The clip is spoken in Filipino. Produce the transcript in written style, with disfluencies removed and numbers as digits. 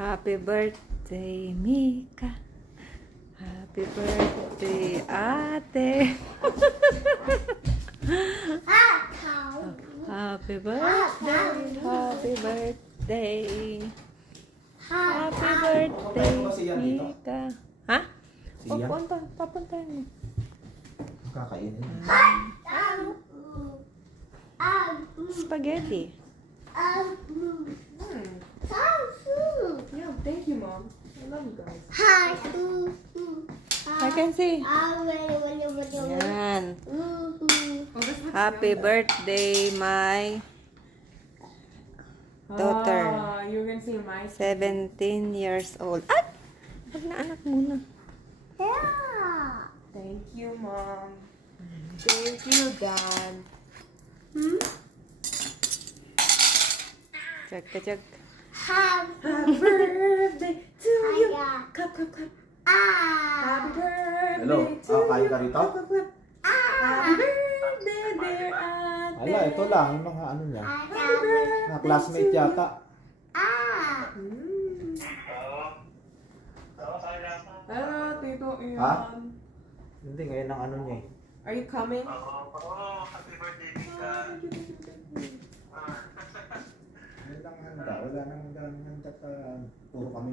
Happy birthday, Mika. Happy birthday, ate. Happy birthday, happy birthday. Happy birthday, Mika. Ha? Siya? Papuntahin mo. Kakainin. Spaghetti. Yeah, thank you, Mom. I love you guys. I can see. Yan. Happy birthday, my daughter. You're gonna see my 17 years old. Ay! Wag na anak muna. Thank you, Mom. Thank you, Dad. Check, check. Happy birthday to you. Clap, clap, clap. Happy birthday Hello? to Kain you. ka rito? Clap, clap, clap. Happy birthday, dear ate. Ala, ito lang. Yung mga ano niya. Happy birthday. Mga classmate yata. Hello, Tito Ian. Ha? Hindi, ngayon ang ano niya eh. Are you coming? Happy birthday, Mika. Wala nang handa. Wala nang handa. Puro kami.